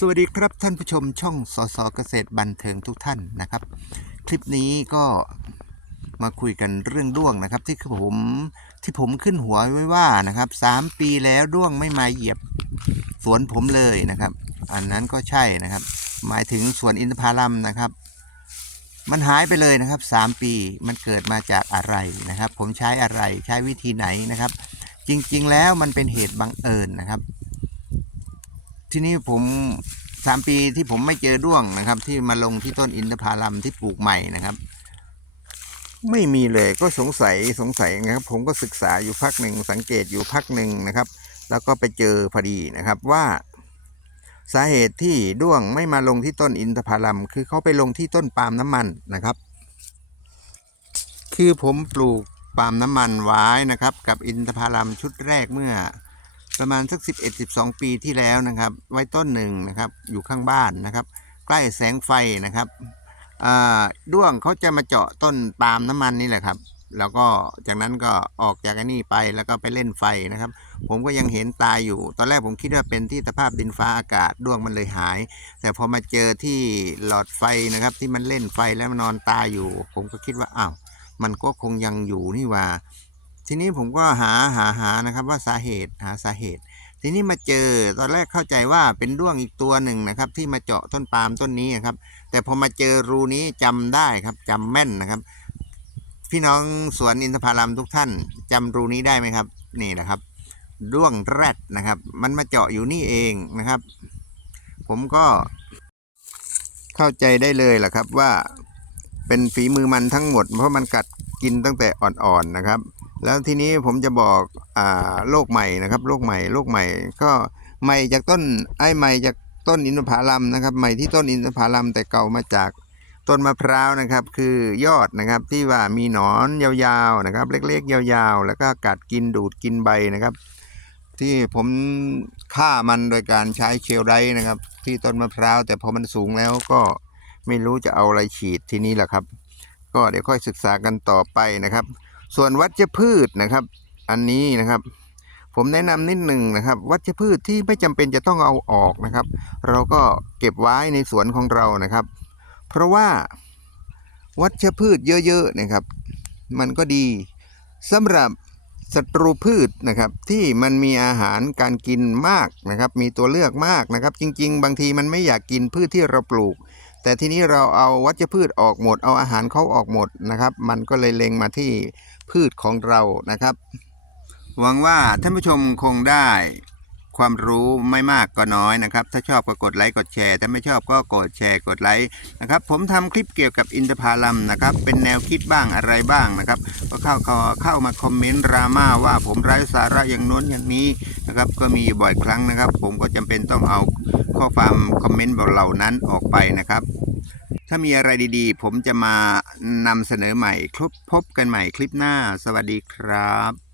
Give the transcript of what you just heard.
สวัสดีครับท่านผู้ชมช่องสอสอเกษตรบันเทิงทุกท่านนะครับ คลิปนี้ก็มาคุยกันเรื่องด้วงนะครับ ที่คือผมที่ผมขึ้นหัวไว้ว่านะครับสามปีแล้วด้วงไม่มาเหยียบสวนผมเลยนะครับ อันนั้นก็ใช่นะครับ หมายถึงสวนอินทผลัมนะครับ มันหายไปเลยนะครับสามปีมันเกิดมาจากอะไรนะครับ ผมใช้อะไรใช้วิธีไหนนะครับ จริงๆ แล้วมันเป็นเหตุบังเอิญนะครับ ทีนี้ผมสามปีที่ผมไม่เจอด้วงนะครับ ที่มาลงที่ต้นอินทผลัมที่ปลูกใหม่นะครับ ไม่มีเลยก็สงสัยสงสัยนะครับ ผมก็ศึกษาอยู่พักหนึ่งสังเกตอยู่พักหนึ่งนะครับ แล้วก็ไปเจอพอดีนะครับว่า สาเหตุที่ด้วงไม่มาลงที่ต้นอินทผลัมคือเขาไปลงที่ต้นปาล์มน้ำมันนะครับ คือผมปลูกปาล์มน้ำมันไว้นะครับ กับอินทผลัมชุดแรกเมื่อ ประมาณสัก 11 12 ปีที่แล้วนะครับ ไว้ต้นหนึ่งนะครับ อยู่ข้างบ้านนะครับ ใกล้แสงไฟนะครับด้วงเขาจะมาเจาะต้นปาล์มน้ำมันนี่แหละครับ แล้วก็จากนั้นก็ออกจากอันนี้ไปแล้วก็ไปเล่นไฟนะครับ ผมก็ยังเห็นตายอยู่ ตอนแรกผมคิดว่าเป็นที่สภาพดินฟ้าอากาศด้วงมันเลยหาย แต่พอมาเจอที่หลอดไฟนะครับ ที่มันเล่นไฟแล้วมันนอนตายอยู่ ผมก็คิดว่าอ้าวมันก็คงยังอยู่นี่ว่า ทีนี้ผมก็หาหาหานะครับว่าสาเหตุหาสาเหตุ ทีนี้มาเจอตอนแรกเข้าใจว่าเป็นด้วงอีกตัวหนึ่งนะครับ ที่มาเจาะต้นปาล์มต้นนี้ครับ แต่พอมาเจอรูนี้จำได้ครับจำแม่นนะครับ พี่น้องสวนอินทผลัมทุกท่านจำรูนี้ได้ไหมครับ นี่นะครับด้วงแรดนะครับ มันมาเจาะอยู่นี่เองนะครับ ผมก็เข้าใจได้เลยแหละครับว่าเป็นฝีมือมันทั้งหมด เพราะมันกัดกินตั้งแต่อ่อนๆนะครับ แล้วทีนี้ผมจะบอกอ่าโรคใหม่นะครับโรคใหม่โรคใหม่ ก็ใหม่จากต้นไอ้ใหม่จากต้นอินทผลัมนะครับ ใหม่ที่ต้นอินทผลัมแต่เก่ามาจากต้นมะพร้าวนะครับ คือยอดนะครับที่ว่ามีหนอนยาวๆนะครับ เล็กๆ ยาวๆ แล้วก็กัดกินดูดกินใบนะครับ ที่ผมฆ่ามันโดยการใช้เชลไรนะครับ ที่ต้นมะพร้าวแต่พอมันสูงแล้วก็ไม่รู้จะเอาอะไรฉีดทีนี้แหละครับ ก็เดี๋ยวค่อยศึกษากันต่อไปนะครับ ส่วนวัชพืชนะครับ อันนี้นะครับ ผมแนะนำนิดหนึ่งนะครับ วัชพืชที่ไม่จำเป็นจะต้องเอาออกนะครับ เราก็เก็บไว้ในสวนของเรานะครับ เพราะว่าวัชพืชเยอะๆนะครับ มันก็ดีสำหรับศัตรูพืชนะครับที่มันมีอาหารการกินมากนะครับ มีตัวเลือกมากนะครับ จริง ๆ บางทีมันไม่อยากกินพืชที่เราปลูก แต่ทีนี้เราเอาวัชพืชออกหมด เอาอาหารเขาออกหมดนะครับ มันก็เลยเล็งมาที่พืชของเรานะครับ หวังว่าท่านผู้ชมคงได้ ความรู้ไม่มากก็น้อยนะครับ ถ้าชอบก็กดไลค์กดแชร์ ถ้าไม่ชอบก็กดแชร์กดไลค์นะครับ ผมทำคลิปเกี่ยวกับอินทผลัมนะครับ เป็นแนวคิดบ้างอะไรบ้างนะครับ ก็เข้าเข้าเข้ามาคอมเมนต์ราม่าว่าผมไร้สาระอย่างโน้นอย่างนี้นะครับ ก็มีบ่อยครั้งนะครับ ผมก็จำเป็นต้องเอาข้อความคอมเมนต์เหล่านั้นออกไปนะครับถ้ามีอะไรดีๆ ผมจะมานำเสนอใหม่ครบพบกันใหม่คลิปหน้า สวัสดีครับ